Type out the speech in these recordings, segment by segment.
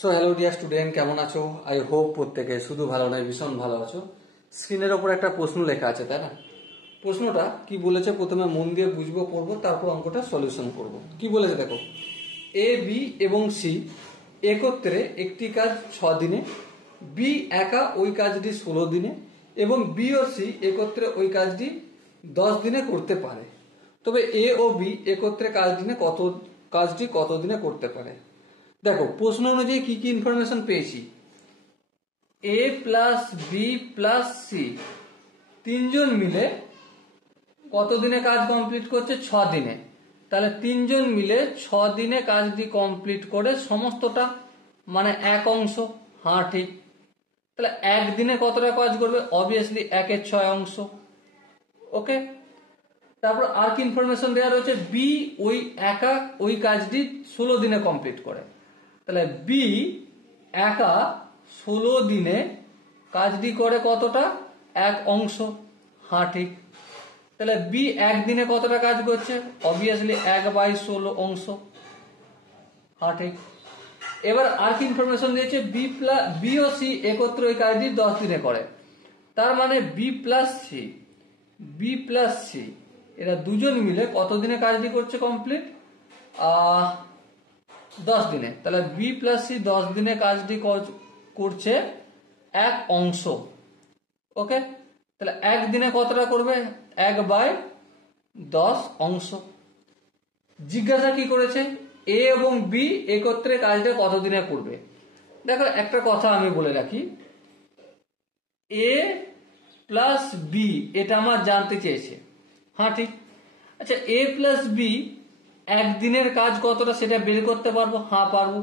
So hello dear student, কেমন আছো? I hope প্রত্যেকে শুধু ভালো নয়, ভীষণ ভালো আছো। স্ক্রিনের ওপর একটা প্রশ্ন লেখা আছে, তাই না? প্রশ্নটা কি বলেছে প্রথমে মন দিয়ে বুঝবো, পড়বো, তারপর অঙ্কটা সলিউশন করব। কি বলেছে দেখো, এ বি এবং সি একত্রে একটি কাজ 6 দিনে, বি একা ওই কাজটি 16 দিনে এবং বি ও সি একত্রে ওই কাজটি 10 দিনে করতে পারে। তবে এ ও বি একত্রে কাজটি কত দিনে করতে পারে? দেখো প্রশ্ন অনুযায়ী কি কি ইনফরমেশন পেয়েছি। এ প্লাস বি প্লাস সি তিনজন মিলে কত দিনে কাজ কমপ্লিট করছে? 6 দিনে। তাহলে তিনজন মিলে 6 দিনে কাজটি কমপ্লিট করে সমস্তটা, মানে এক অংশ। হ্যাঁ ঠিক। তাহলে একদিনে কতটা কাজ করবে? অবভিয়াসলি 1/6 অংশ। ওকে, তারপর আর কি ইনফরমেশন দেওয়া রয়েছে? বি একা ওই কাজটি 16 দিনে কমপ্লিট করে। তাহলে বি একা 16 দিনে কাজটি করে কতটা? এক অংশ। হ্যাঁ ঠিক। তাহলে বি একদিনে কতটা কাজ করছে? অবভিয়াসলি 1/16 অংশ। হ্যাঁ ঠিক। এবার আর কি ইনফরমেশন দিয়েছে? বি ও সি একত্রে ওই কাজটি 10 দিনে করে। তার মানে বি প্লাস সি এরা দুজন মিলে কত দিনে কাজটি করছে কমপ্লিট? 10 দিনে। তাহলে বি প্লাস সি 10 দিনে কাজটি করছে এক অংশ। ওকে, তাহলে একদিনে কতটা করবে? 1/10 অংশ। জিজ্ঞাসা কি করেছে? এ এবং বি একত্রে কাজটা কত দিনে করবে? দেখো একটা কথা আমি বলে রাখি, এ প্লাস বি এটা আমার জানতে চেয়েছে। হ্যাঁ ঠিক। আচ্ছা, এ প্লাস বি একদিনের কাজ কতটা সেটা বের করতে পারবো? হ্যাঁ পারবো।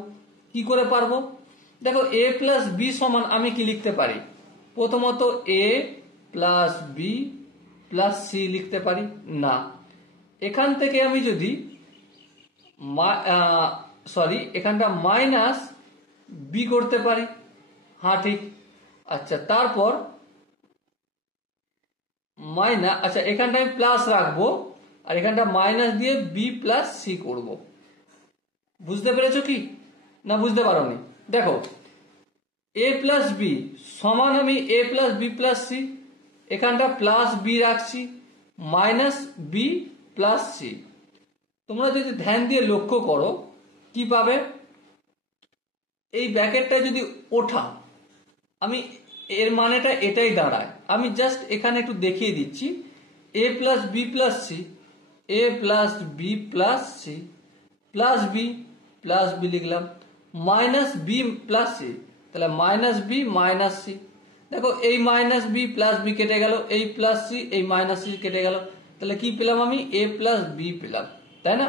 কি করে পারবো? দেখো এ প্লাস বি সমান আমি কি লিখতে পারি? প্রথমত এ প্লাস বি প্লাস সি লিখতে পারি না। এখান থেকে আমি যদি এখানটা মাইনাস বি করতে পারি। হ্যাঁ ঠিক। আচ্ছা, তারপর এখানটা আমি প্লাস রাখবো আর এখানটা মাইনাস দিয়ে বি প্লাস সি করবো। বুঝতে পেরেছো কি না বুঝতে পারোনি? দেখো এ প্লাস বি সমান আমি এ প্লাস বি প্লাস সি, এখানটা প্লাস বি রাখছি, মাইনাস বি প্লাস সি। তোমরা যদি ধ্যান দিয়ে লক্ষ্য করো কি পাবে? এই ব্র্যাকেটটা যদি ওঠা, আমি এর মানেটা এটাই দাঁড়ায়। আমি জাস্ট এখানে একটু দেখিয়ে দিচ্ছি, a plus b plus c, a plus b plus c plus b লিখলাম, মাইনাস বি প্লাস সি, তাহলে মাইনাস বি মাইনাস সি। দেখো এই মাইনাস বি প্লাস বি কেটে গেল, এই প্লাস সি এই মাইনাস সি কেটে গেল, তাহলে কি পেলাম? আমি এ প্লাস বি পেলাম, তাই না?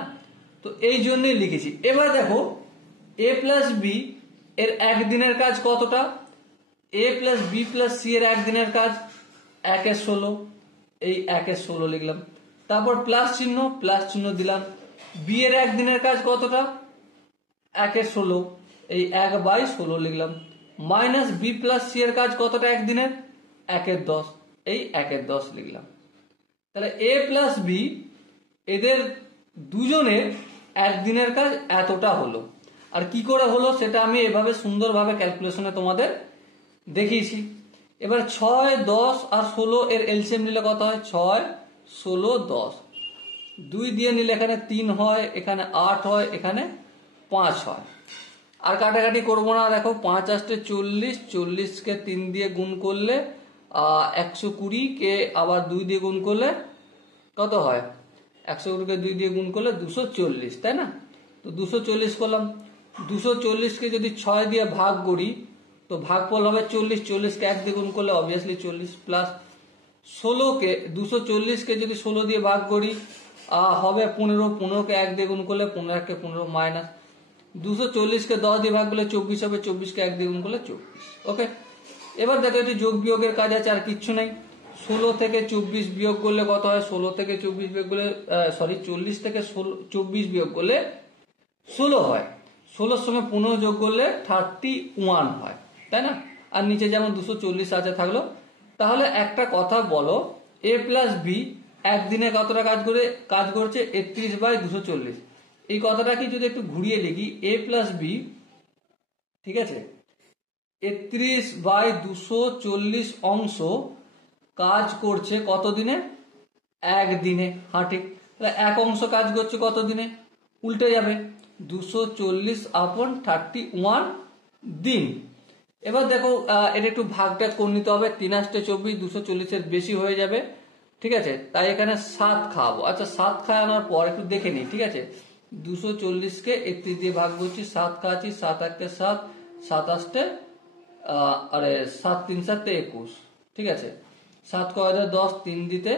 তো এই জন্যই লিখেছি। এবার দেখো এ প্লাস বি এর একদিনের কাজ কতটা? এ প্লাস বি প্লাস সি এর একদিনের কাজ 1/16, এই 1/16 লিখলাম। তারপর প্লাস চিহ্ন দিলাম। বি এর একদিনের কাজ কতটা? 1/16, এই 1/16 লিখলাম। মাইনাস বি প্লাস সি এর কাজ কতটা একদিনের? 1/10, এই 1/10 লিখলাম। তাহলে এ প্লাস বি এদের দুজনের একদিনের কাজ এতটা হলো। আর কি করে হলো সেটা আমি এভাবে সুন্দরভাবে ক্যালকুলেশনে তোমাদের দেখিয়েছি। এবার 6, 10 আর 16 এর এলসিএম নিলে কত হয়? 6, 16, 10। 2 দিয়ে নিলে এখানে 3 হয়, এখানে 8 হয়, এখানে 5 হয়। আর কাটাকাটি করবো না। দেখো 5 8 40, 40 কে 3 দিয়ে গুণ করলে 120, কে আবার 2 দিয়ে গুণ করলে কত হয়? 120 কে 2 দিয়ে গুণ করলে 240, তাই না? তো 240 করলাম। 240 কে যদি 6 দিয়ে ভাগ করি তো ভাগফল হবে 40, 40 কে 1 দিয়ে গুণ করলে অবভিয়াসলি 40, প্লাস 16 কে 240 কে যদি 16 দিয়ে ভাগ করি হবে 15, 15 কে 1 দিয়ে গুণ করলে 15 কে 15 মাইনাস 240 কে 10 দিয়ে ভাগ করলে 24 হবে, 24 কে 1 দিয়ে গুণ করলে 24। ওকে, এবার দেখো এটি যোগ বিয়োগের কাজ আছে, আর কিচ্ছু নেই। 16 থেকে 24 বিয়োগ করলে কত হয়? 16 থেকে 24 বিয়োগ করলে 40 থেকে 24 বিয়োগ করলে 16 হয়। 16 সঙ্গে 15 যোগ করলে 31 হয়, তাই না? আর নিচে যেমন 240 আছে থাকলো। তাহলে একটা কথা বলো, এ প্লাস বি একদিনে কতটা কাজ করছে? 31/240। এই কথাটা কি যদি একটু ঘুরিয়ে লিখি, এ প্লাস বি ঠিক আছে, 31/240 অংশ কাজ করছে কত দিনে? একদিনে। হ্যাঁ ঠিক, তাহলে এক অংশ কাজ করছে কত দিনে? উল্টে যাবে, 240/31 দিন। এবার দেখো এটা একটু ভাগটা করে নিতে হবে, 3×8 = 24, 240-এর বেশি হয়ে যাবে, ঠিক আছে, তাই এখানে 7 খাওয়াবো। আচ্ছা 7 খাওয়ানোর পর একটু দেখে নিই, ঠিক আছে, 240-কে 31 দিয়ে ভাগ করছি, 7 খাওয়াচ্ছি, 7×1 = 7, 7×8 আরে 7×3 = 21, ঠিক আছে, 7 × 10, 3 দিতে,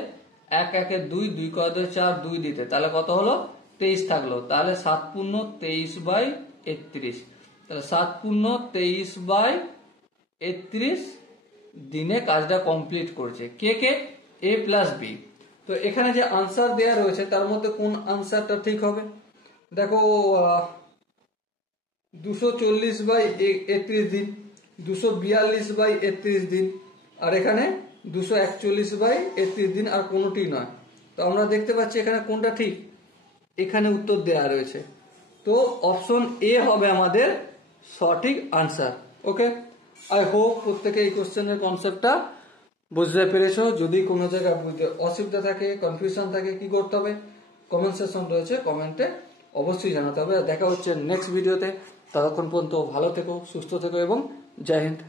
1×1 = 2, 2 × 4, 2 দিতে, তাহলে কত হলো? 23 থাকলো। তাহলে 7 × 23/31, তাহলে 7 × 23/31 দিনে কাজটা কমপ্লিট করছে। কে কে? A + B। তো এখানে যে আনসার দেয়া রয়েছে তার মধ্যে কোন আনসারটা ঠিক হবে? দেখো 240/31 দিন, 242/31 দিন, আর এখানে 241/31 দিন, আর কোনোটি নয়। তো আমরা দেখতে পাচ্ছি এখানে কোনটা ঠিক, এখানে উত্তর দেয়া রয়েছে। তো অপশন এ হবে আমাদের সঠিক আনসার। ওকে, আই হোপ প্রত্যেকে এই কোশ্চেনের কনসেপ্টটা বুঝতে পেরেছো। যদি কোনো জায়গায় বুঝতে অসুবিধা থাকে, কনফিউশন থাকে, কি করতে হবে? কমেন্ট সেকশন রয়েছে, কমেন্টে অবশ্যই জানাতে হবে। দেখা হচ্ছে নেক্সট ভিডিওতে। ততক্ষণ পর্যন্ত ভালো থেকো, সুস্থ থেকো এবং জয় হিন্দ।